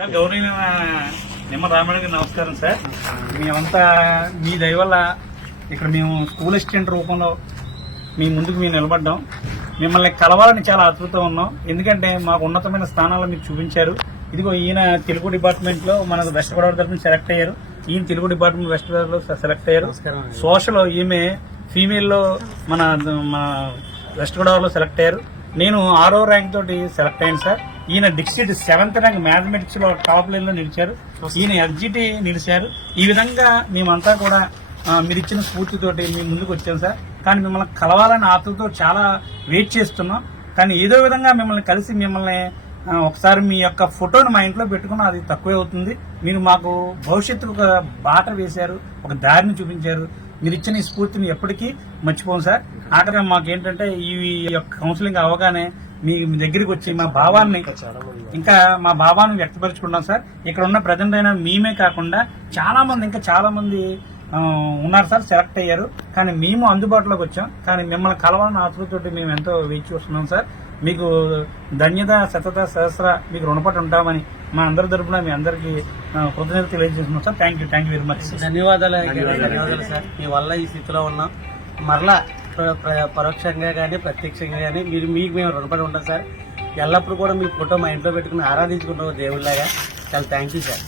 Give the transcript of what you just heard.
Sir గౌరవనీయ నిమ్మ రామారావుకి నమస్కారం సార్. మేమంతా మీ దయ వల్ల ఇక్కడ మేము స్కూల్ అసిస్టెంట్ రూపంలో మీ ముందుకు మేము నిలబడ్డాం. మిమ్మల్ని కలవాలని చాలా ఆతృత ఉన్నాం. ఎందుకంటే మాకు ఉన్నతమైన స్థానాల్లో మీరు చూపించారు. ఇదిగో ఈయన తెలుగు డిపార్ట్మెంట్లో మనకు వెస్ట్ గోదావరి తరఫున సెలెక్ట్ అయ్యారు. ఈయన తెలుగు డిపార్ట్మెంట్ వెస్ట్ గోదావరిలో సెలెక్ట్ అయ్యారు. సోషల్ ఈమె ఫీమేల్లో మన మన వెస్ట్ గోదావరిలో సెలెక్ట్ అయ్యారు. నేను ఆరో ర్యాంక్ తోటి సెలెక్ట్ అయ్యాను సార్. ఈయన డిస్ట్రిక్ట్ సెవెంత్ ర్యాంక్ మ్యాథమెటిక్స్లో టాప్ లైన్లో నిలిచారు. ఈయన ఎఫ్జిటి నిలిచారు. ఈ విధంగా మేమంతా కూడా మీరు ఇచ్చిన స్ఫూర్తితోటి మేము ముందుకు వచ్చాం సార్. కానీ మిమ్మల్ని కలవాలని ఆతృతో చాలా వెయిట్ చేస్తున్నాం. కానీ ఏదో విధంగా మిమ్మల్ని కలిసి మిమ్మల్ని ఒకసారి మీ యొక్క ఫోటోని మా ఇంట్లో పెట్టుకున్న అది తక్కువే అవుతుంది. మీరు మాకు భవిష్యత్తుకు ఒక బాట వేశారు ఒక దారిని చూపించారు. మీరు ఇచ్చిన ఈ స్ఫూర్తిని ఎప్పటికీ మర్చిపోం సార్. ఆఖరి మాకు ఏంటంటే ఈ యొక్క కౌన్సిలింగ్ అవగానే మీ దగ్గరికి వచ్చి మా భావాన్ని ఇంకా మా భావాన్ని వ్యక్తపరచుకుంటాం సార్. ఇక్కడ ఉన్న ప్రజెంట్ అయిన మేమే కాకుండా చాలా మంది ఇంకా చాలా మంది ఉన్నారు సార్ సెలెక్ట్ అయ్యారు. కానీ మేము అందుబాటులోకి వచ్చాం. కానీ మిమ్మల్ని కలవాలని ఆతృతోటి మేము ఎంతో వేచి చూస్తున్నాం సార్. మీకు ధన్యత సతత సహస్ర మీకు రుణపడి ఉంటామని మా అందరి తరపున మీ అందరికి కృతజ్ఞత తెలియజేస్తున్నాం sir. Thank you thank you very much ధన్యవాదాలు. ధన్యవాదాలు సార్. మీ వల్ల ఈ స్థితిలో ఉన్నాం. మరలా పరోక్షంగా కానీ ప్రత్యక్షంగా కానీ మీరు మీకు మేము రుణపడి ఉంటాం సార్. ఎల్లప్పుడూ కూడా మీ ఫోటో మా ఇంట్లో పెట్టుకుని ఆరాధించుకుంటాం దేవుళ్ళగా చాలా థ్యాంక్ యూ సార్.